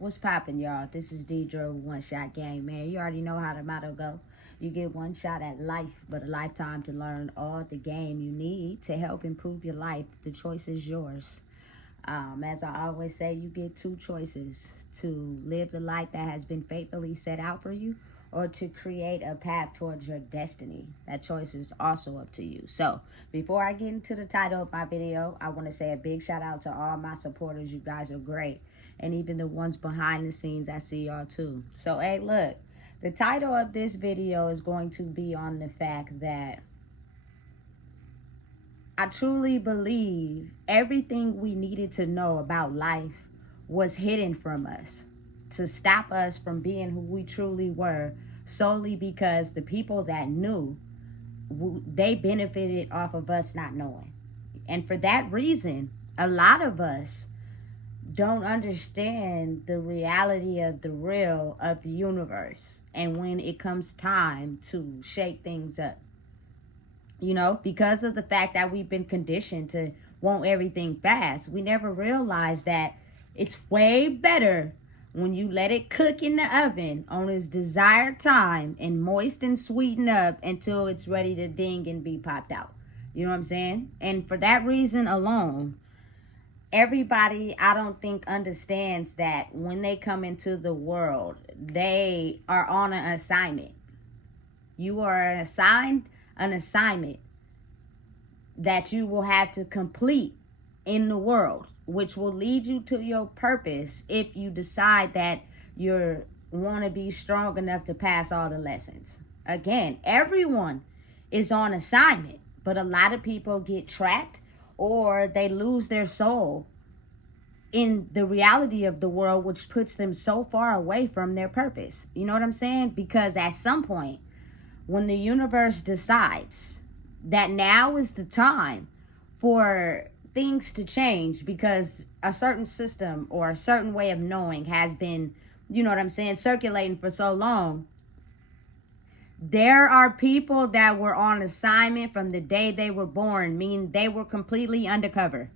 What's poppin', y'all? This is Deidre with One Shot Game, man. You already know how the motto go. You get one shot at life, but a lifetime to learn all the game you need to help improve your life. The choice is yours. As I always say, you get two choices: to live the life that has been faithfully set out for you, or to create a path towards your destiny. That choice is also up to you. So before I get into the title of my video, I want to say a big shout out to all my supporters. You guys are great. And even the ones behind the scenes, I see y'all too. So hey, look, the title of this video is going to be on the fact that I truly believe everything we needed to know about life was hidden from us to stop us from being who we truly were, solely because the people that knew, they benefited off of us not knowing. And for that reason, a lot of us don't understand the reality of the real of the universe. And when it comes time to shake things up, because of the fact that we've been conditioned to want everything fast, we never realize that it's way better when you let it cook in the oven on its desired time and moist and sweeten up until it's ready to ding and be popped out. You know what I'm saying? And for that reason alone, everybody, I don't think, understands that when they come into the world, they are on an assignment. You are assigned an assignment that you will have to complete in the world, which will lead you to your purpose if you decide that you want to be strong enough to pass all the lessons. Again, everyone is on assignment, but a lot of people get trapped or they lose their soul in the reality of the world, which puts them so far away from their purpose. You know what I'm saying? Because at some point, when the universe decides that now is the time for things to change, because a certain system or a certain way of knowing has been, circulating for so long, there are people that were on assignment from the day they were born, meaning they were completely undercover.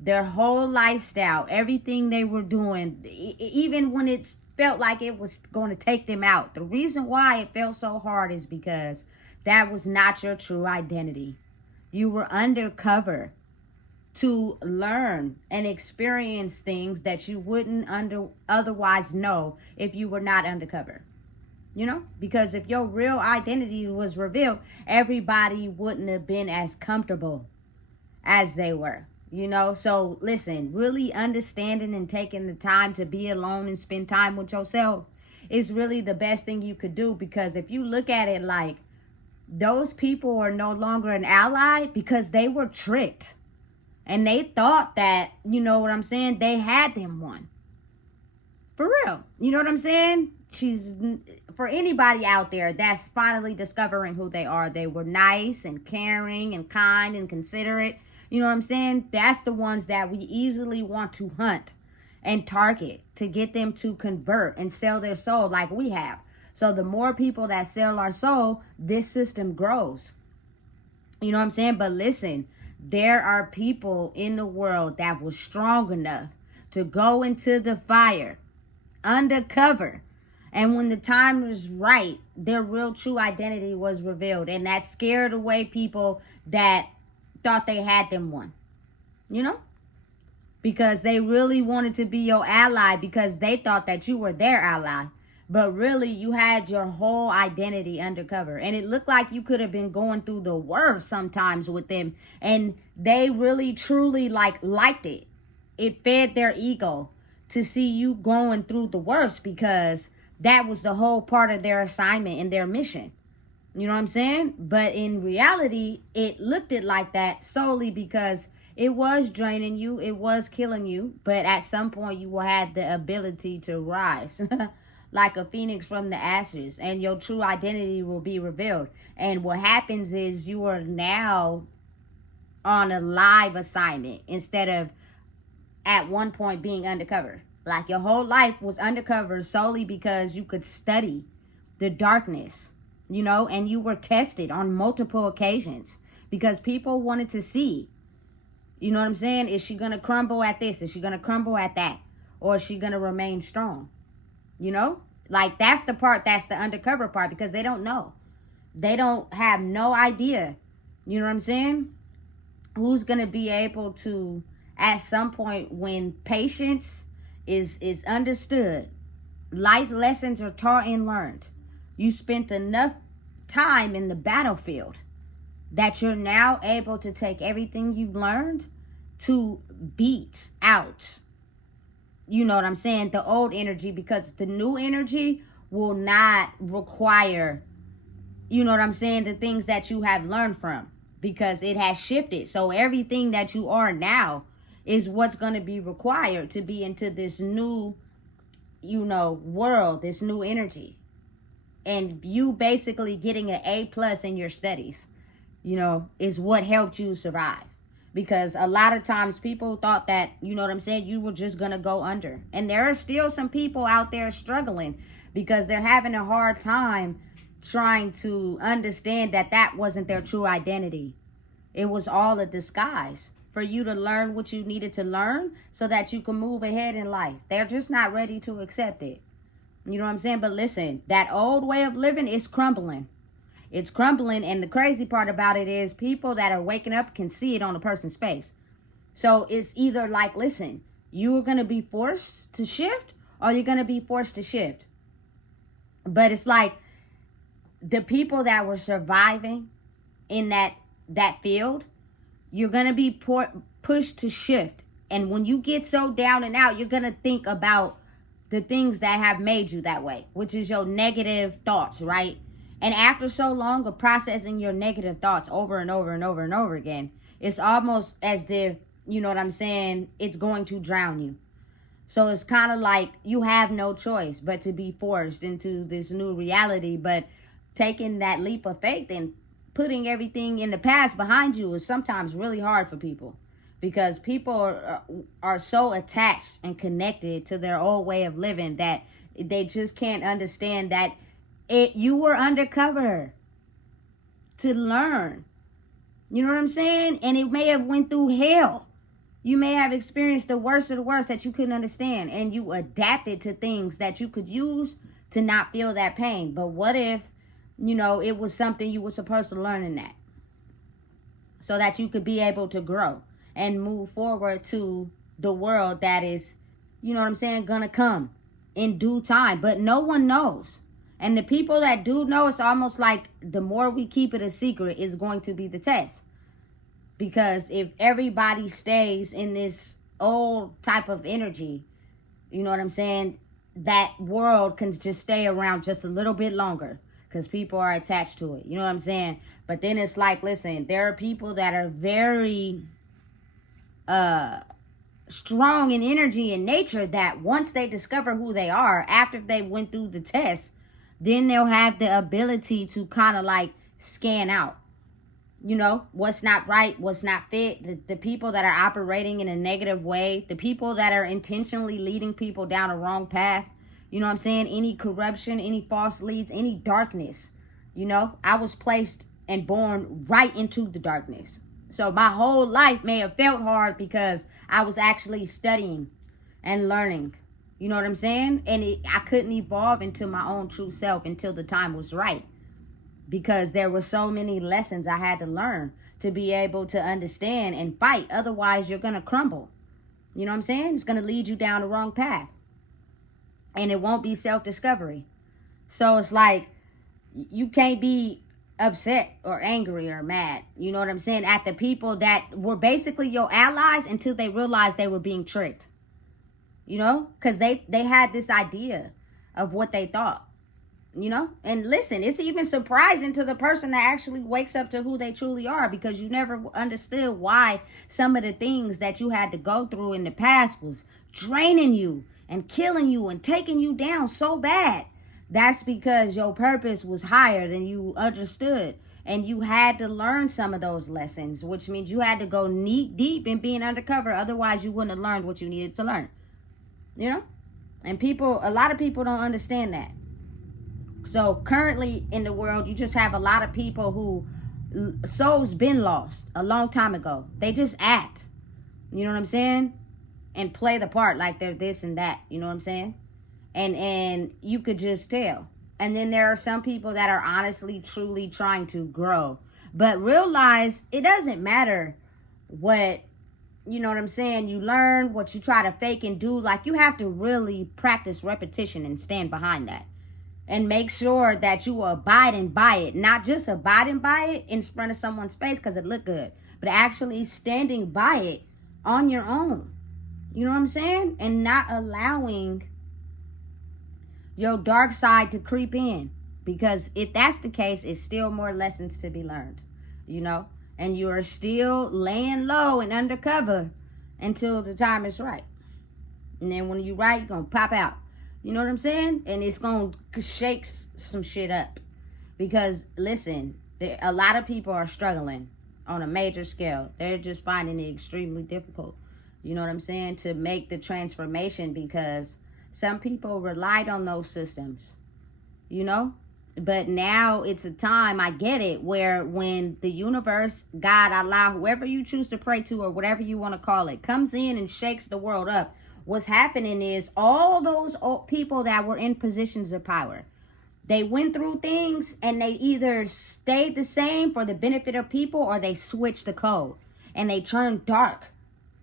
Their whole lifestyle, everything they were doing, even when it felt like it was going to take them out. The reason why it felt so hard is because that was not your true identity. You were undercover to learn and experience things that you wouldn't otherwise know if you were not undercover. Because if your real identity was revealed, everybody wouldn't have been as comfortable as they were. So listen, really understanding and taking the time to be alone and spend time with yourself is really the best thing you could do. Because if you look at it like, those people are no longer an ally because they were tricked. And they thought that, they had them one. For real. You know what I'm saying? For anybody out there that's finally discovering who they are, they were nice and caring and kind and considerate. You know what I'm saying? That's the ones that we easily want to hunt and target to get them to convert and sell their soul like we have. So the more people that sell our soul, this system grows. You know what I'm saying? But listen, there are people in the world that were strong enough to go into the fire undercover. And when the time was right, their real true identity was revealed. And that scared away people that thought they had them one. Because they really wanted to be your ally because they thought that you were their ally. But really, you had your whole identity undercover. And it looked like you could have been going through the worst sometimes with them. And they really, truly liked it. It fed their ego to see you going through the worst, because that was the whole part of their assignment and their mission. You know what I'm saying? But in reality, it looked it like that solely because it was draining you. It was killing you. But at some point, you will have the ability to rise like a phoenix from the ashes, and your true identity will be revealed. And what happens is you are now on a live assignment instead of at one point being undercover. Like your whole life was undercover solely because you could study the darkness, and you were tested on multiple occasions because people wanted to see, you know what I'm saying? Is she going to crumble at this? Is she going to crumble at that? or is she going to remain strong? You know, like that's the part, that's the undercover part, because they don't know. They don't have no idea. You know what I'm saying? Who's going to be able to, at some point when patience is understood, life lessons are taught and learned, you spent enough time in the battlefield that you're now able to take everything you've learned to beat out, you know what I'm saying, the old energy, because the new energy will not require, you know what I'm saying, the things that you have learned from, because it has shifted. So everything that you are now is what's going to be required to be into this new, you know, world, this new energy. And you basically getting an A+ in your studies, you know, is what helped you survive. Because a lot of times people thought that, you know what I'm saying, you were just going to go under. And there are still some people out there struggling because they're having a hard time trying to understand that that wasn't their true identity. It was all a disguise for you to learn what you needed to learn so that you can move ahead in life. They're just not ready to accept it. You know what I'm saying? But listen, that old way of living is crumbling. It's crumbling, and the crazy part about it is people that are waking up can see it on a person's face. So it's either like, listen, you're going to be forced to shift or you're going to be forced to shift. But it's like the people that were surviving in that field, you're going to be pushed to shift. And when you get so down and out, you're going to think about the things that have made you that way, which is your negative thoughts, right? And after so long of processing your negative thoughts over and over and over and over again, it's almost as if, you know what I'm saying, it's going to drown you. So it's kind of like you have no choice but to be forced into this new reality. But taking that leap of faith and putting everything in the past behind you is sometimes really hard for people, because people are so attached and connected to their old way of living that they just can't understand that you were undercover to learn. You know what I'm saying? And it may have went through hell. You may have experienced the worst of the worst that you couldn't understand, and you adapted to things that you could use to not feel that pain. But what if, you know, it was something you were supposed to learn in that, so that you could be able to grow and move forward to the world that is, you know what I'm saying, gonna come in due time. But no one knows. And the people that do know, it's almost like the more we keep it a secret is going to be the test. Because if everybody stays in this old type of energy, you know what I'm saying, that world can just stay around just a little bit longer because people are attached to it. You know what I'm saying? But then it's like, listen, there are people that are very strong in energy and nature, that once they discover who they are, after they went through the test, then they'll have the ability to kind of like scan out, you know, what's not right, what's not fit. The people that are operating in a negative way, the people that are intentionally leading people down a wrong path, you know what I'm saying, any corruption, any false leads, any darkness. You know, I was placed and born right into the darkness. So my whole life may have felt hard because I was actually studying and learning. You know what I'm saying? And I couldn't evolve into my own true self until the time was right. Because there were so many lessons I had to learn to be able to understand and fight. Otherwise, you're going to crumble. You know what I'm saying? It's going to lead you down the wrong path. And it won't be self-discovery. So it's like, you can't be upset or angry or mad, you know what I'm saying, at the people that were basically your allies until they realized they were being tricked. You know, because they had this idea of what they thought, you know. And listen, it's even surprising to the person that actually wakes up to who they truly are, because you never understood why some of the things that you had to go through in the past was draining you and killing you and taking you down so bad. That's because your purpose was higher than you understood. And you had to learn some of those lessons, which means you had to go knee deep in being undercover. Otherwise, you wouldn't have learned what you needed to learn. You know? And a lot of people don't understand that. So currently in the world, you just have a lot of people who souls been lost a long time ago. They just act. You know what I'm saying? and play the part like they're this and that. You know what I'm saying? And you could just tell. And then there are some people that are honestly, truly trying to grow. But realize it doesn't matter what, you know what I'm saying, you learn, what you try to fake and do. Like, you have to really practice repetition and stand behind that. And make sure that you are abiding by it. Not just abiding by it in front of someone's face because it looked good, but actually standing by it on your own. You know what I'm saying? And not allowing your dark side to creep in. Because if that's the case, it's still more lessons to be learned. You know? And you're still laying low and undercover until the time is right. And then when you're right, you're going to pop out. You know what I'm saying? And it's going to shake some shit up. Because, listen, a lot of people are struggling on a major scale. They're just finding it extremely difficult. You know what I'm saying? To make the transformation, because some people relied on those systems. You know? But now it's a time, I get it, where when the universe, God, Allah, whoever you choose to pray to or whatever you want to call it, comes in and shakes the world up, what's happening is all those old people that were in positions of power, they went through things and they either stayed the same for the benefit of people or they switched the code and they turned dark.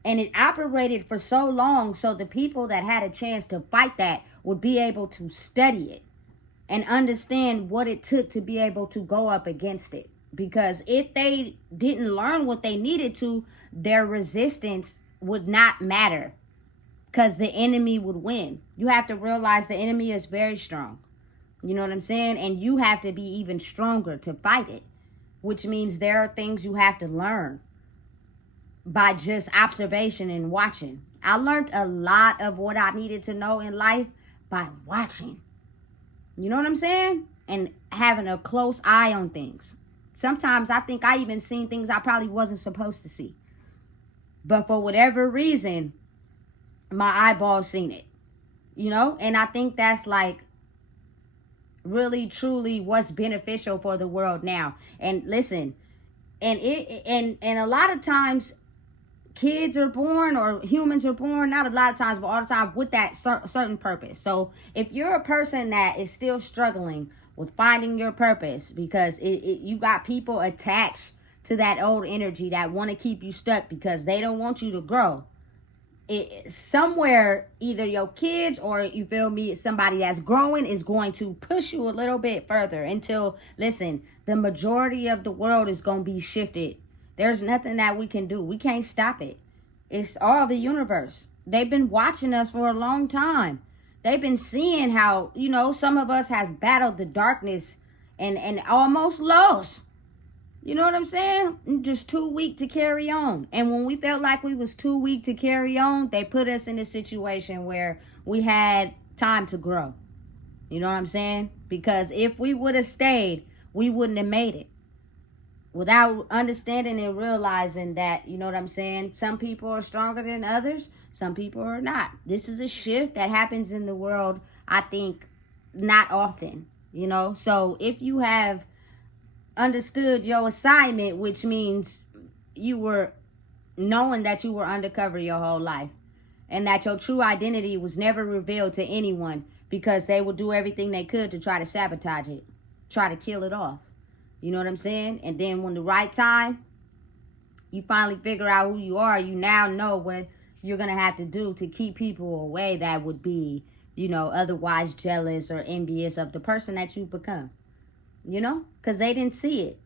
And it operated for so long so the people that had a chance to fight that would be able to study it and understand what it took to be able to go up against it. Because if they didn't learn what they needed to, their resistance would not matter. Because the enemy would win. You have to realize the enemy is very strong. You know what I'm saying? And you have to be even stronger to fight it. Which means there are things you have to learn by just observation and watching. I learned a lot of what I needed to know in life by watching. You know what I'm saying? And having a close eye on things. Sometimes I think I even seen things I probably wasn't supposed to see. But for whatever reason, my eyeballs seen it. You know? And I think that's like really truly what's beneficial for the world now. And listen, and a lot of times kids are born, or humans are born, not a lot of times, but all the time, with that certain purpose. So if you're a person that is still struggling with finding your purpose, because you got people attached to that old energy that want to keep you stuck because they don't want you to grow, somewhere, either your kids or, you feel me, somebody that's growing is going to push you a little bit further until, listen, the majority of the world is going to be shifted. There's nothing that we can do. We can't stop it. It's all the universe. They've been watching us for a long time. They've been seeing how, you know, some of us have battled the darkness and almost lost. You know what I'm saying? Just too weak to carry on. And when we felt like we was too weak to carry on, they put us in a situation where we had time to grow. You know what I'm saying? Because if we would have stayed, we wouldn't have made it. Without understanding and realizing that, you know what I'm saying? Some people are stronger than others. Some people are not. This is a shift that happens in the world, I think, not often. You know? So if you have understood your assignment, which means you were knowing that you were undercover your whole life and that your true identity was never revealed to anyone because they would do everything they could to try to sabotage it, try to kill it off. You know what I'm saying? And then when the right time, you finally figure out who you are, you now know what you're going to have to do to keep people away that would be, you know, otherwise jealous or envious of the person that you've become. You know? Because they didn't see it.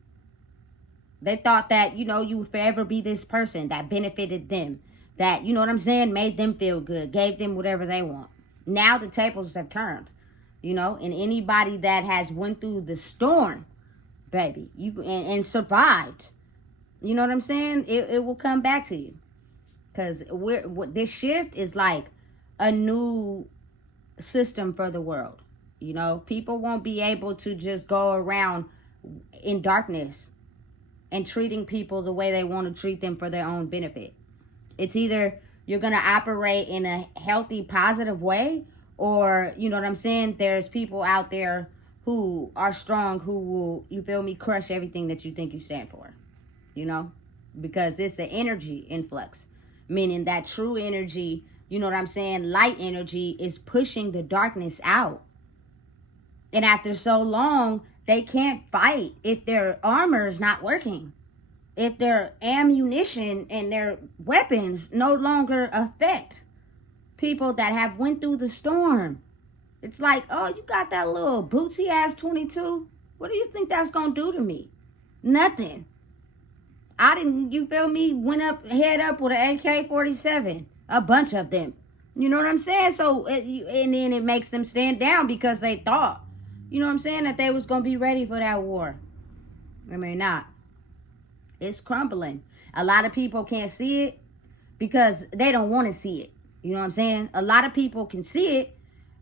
They thought that, you know, you would forever be this person that benefited them. That, you know what I'm saying, made them feel good. Gave them whatever they want. Now the tables have turned. You know? And anybody that has went through the storm, baby, and survived, you know what I'm saying, it will come back to you. Because this shift is like a new system for the world. You know, people won't be able to just go around in darkness and treating people the way they want to treat them for their own benefit. It's either you're going to operate in a healthy, positive way, or, you know what I'm saying, there's people out there who are strong, who will, you feel me, crush everything that you think you stand for. You know, because it's an energy influx, meaning that true energy You know what I'm saying? Light energy is pushing the darkness out. And after so long, they can't fight if their armor is not working. If their ammunition and their weapons no longer affect people that have went through the storm. It's like, oh, you got that little bootsy ass 22. What do you think that's gonna do to me? Nothing. I didn't, you feel me, went up, head up with an AK-47. A bunch of them. You know what I'm saying? So, and then it makes them stand down because they thought, you know what I'm saying, that they was gonna be ready for that war. I mean, not. It's crumbling. A lot of people can't see it because they don't want to see it. You know what I'm saying? A lot of people can see it,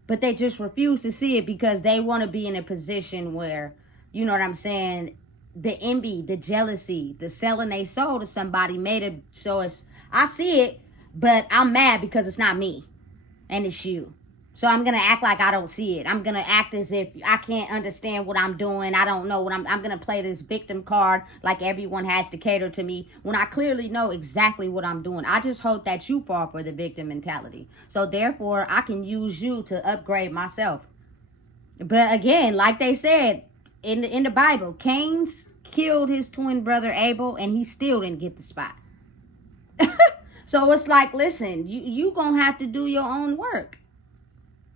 but they just refuse to see it because they want to be in a position where, you know what I'm saying, the envy, the jealousy, the selling their soul to somebody made it so it's, I see it, but I'm mad because it's not me and it's you. So I'm going to act like I don't see it. I'm going to act as if I can't understand what I'm doing. I don't know what I'm going to play this victim card like everyone has to cater to me when I clearly know exactly what I'm doing. I just hope that you fall for the victim mentality. So therefore, I can use you to upgrade myself. But again, like they said in the Bible, Cain killed his twin brother Abel and he still didn't get the spot. So it's like, listen, you going to have to do your own work.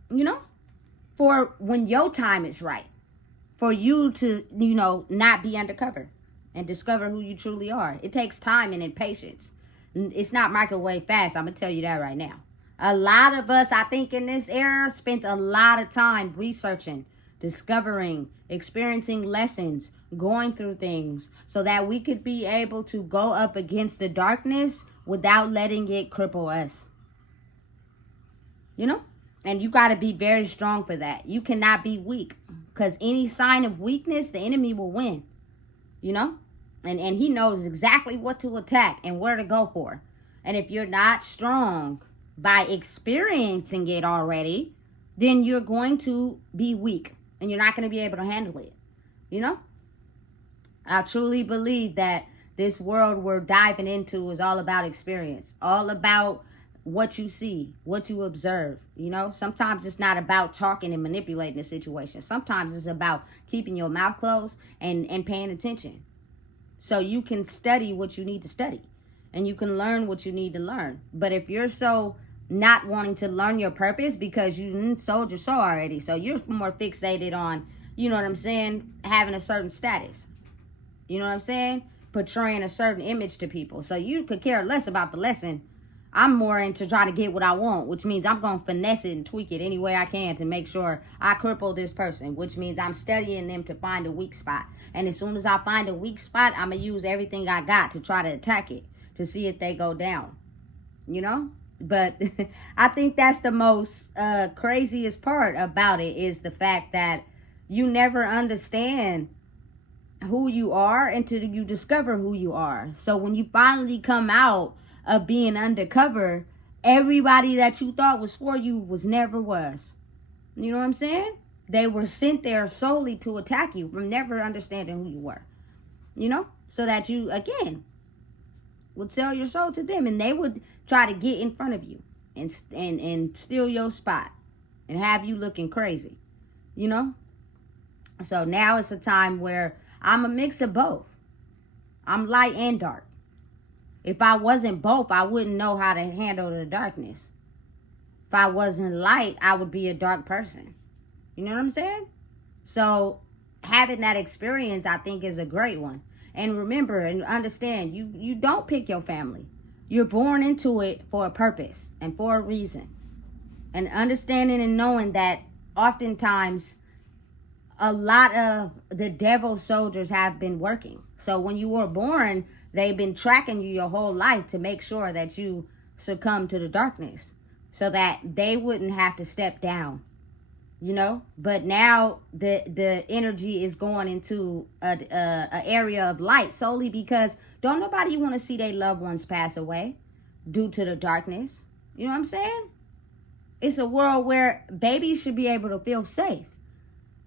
You know, for when your time is right, for you to, you know, not be undercover and discover who you truly are. It takes time and patience. It's not microwave fast. I'm going to tell you that right now. A lot of us, I think in this era, spent a lot of time researching, discovering, experiencing lessons, going through things so that we could be able to go up against the darkness without letting it cripple us. You know? And you got to be very strong for that. You cannot be weak because any sign of weakness, the enemy will win, you know, and he knows exactly what to attack and where to go for. And if you're not strong by experiencing it already, then you're going to be weak and you're not going to be able to handle it. You know, I truly believe that this world we're diving into is all about experience, all about what you see, what you observe. You know, sometimes it's not about talking and manipulating the situation. Sometimes it's about keeping your mouth closed and paying attention so you can study what you need to study and you can learn what you need to learn. But if you're so not wanting to learn your purpose because you sold your soul already, so you're more fixated on, you know what I'm saying, having a certain status, you know what I'm saying, portraying a certain image to people, so you could care less about the lesson. I'm more into trying to get what I want, which means I'm going to finesse it and tweak it any way I can to make sure I cripple this person, which means I'm studying them to find a weak spot. And as soon as I find a weak spot, I'm going to use everything I got to try to attack it, to see if they go down, you know? But I think that's the most craziest part about it is the fact that you never understand who you are until you discover who you are. So when you finally come out of being undercover, everybody that you thought was for you was never was. You know what I'm saying? They were sent there solely to attack you from never understanding who you were. You know? So that you, again, would sell your soul to them and they would try to get in front of you and steal your spot and have you looking crazy. You know? So now it's a time where I'm a mix of both. I'm light and dark. If I wasn't both, I wouldn't know how to handle the darkness. If I wasn't light, I would be a dark person. You know what I'm saying? So having that experience, I think, is a great one. And remember and understand, you don't pick your family. You're born into it for a purpose and for a reason. And understanding and knowing that oftentimes a lot of the devil's soldiers have been working. So when you were born, they've been tracking you your whole life to make sure that you succumb to the darkness so that they wouldn't have to step down, you know. But now the energy is going into a area of light solely because don't nobody want to see their loved ones pass away due to the darkness. You know what I'm saying? It's a world where babies should be able to feel safe.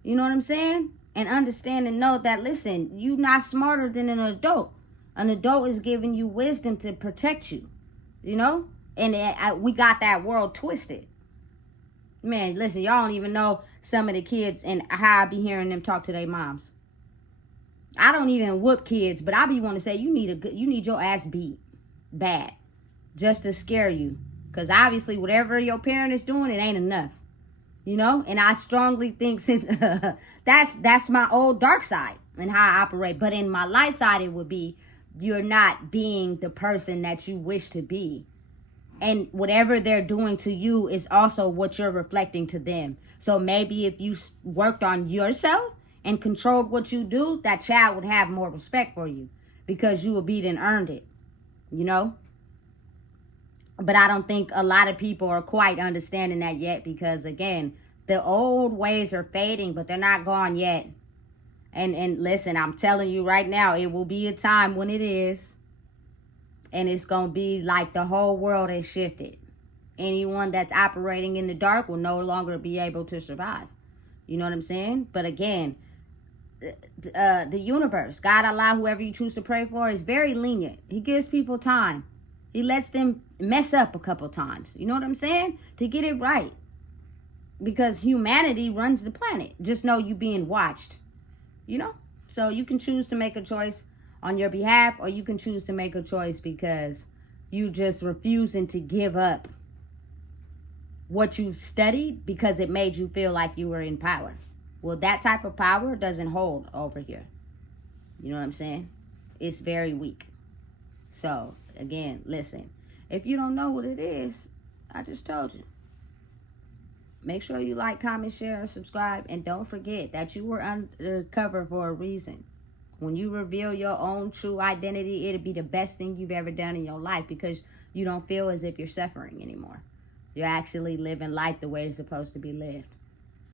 You know what I'm saying? And understand and know that, listen, you're not smarter than an adult. An adult is giving you wisdom to protect you, you know? And we got that world twisted. Man, listen, y'all don't even know some of the kids and how I be hearing them talk to their moms. I don't even whoop kids, but I be want to say you need your ass beat bad just to scare you. Because obviously whatever your parent is doing, it ain't enough. You know? And I strongly think since that's my old dark side and how I operate. But in my light side, it would be you're not being the person that you wish to be. And whatever they're doing to you is also what you're reflecting to them. So maybe if you worked on yourself and controlled what you do, that child would have more respect for you because you would be then earned it, you know? But I don't think a lot of people are quite understanding that yet because, again, the old ways are fading, but they're not gone yet. And listen, I'm telling you right now, it will be a time when it is. And it's going to be like the whole world has shifted. Anyone that's operating in the dark will no longer be able to survive. You know what I'm saying? But again, the universe, God, Allah, whoever you choose to pray for, is very lenient. He gives people time. He lets them mess up a couple times. You know what I'm saying? To get it right. Because humanity runs the planet. Just know you being watched. You know? So you can choose to make a choice on your behalf, or you can choose to make a choice because you just refusing to give up what you studied because it made you feel like you were in power. Well, that type of power doesn't hold over here. You know what I'm saying? It's very weak. So, again, listen. If you don't know what it is, I just told you. Make sure you like, comment, share, and subscribe. And don't forget that you were undercover for a reason. When you reveal your own true identity, it'll be the best thing you've ever done in your life because you don't feel as if you're suffering anymore. You're actually living life the way it's supposed to be lived.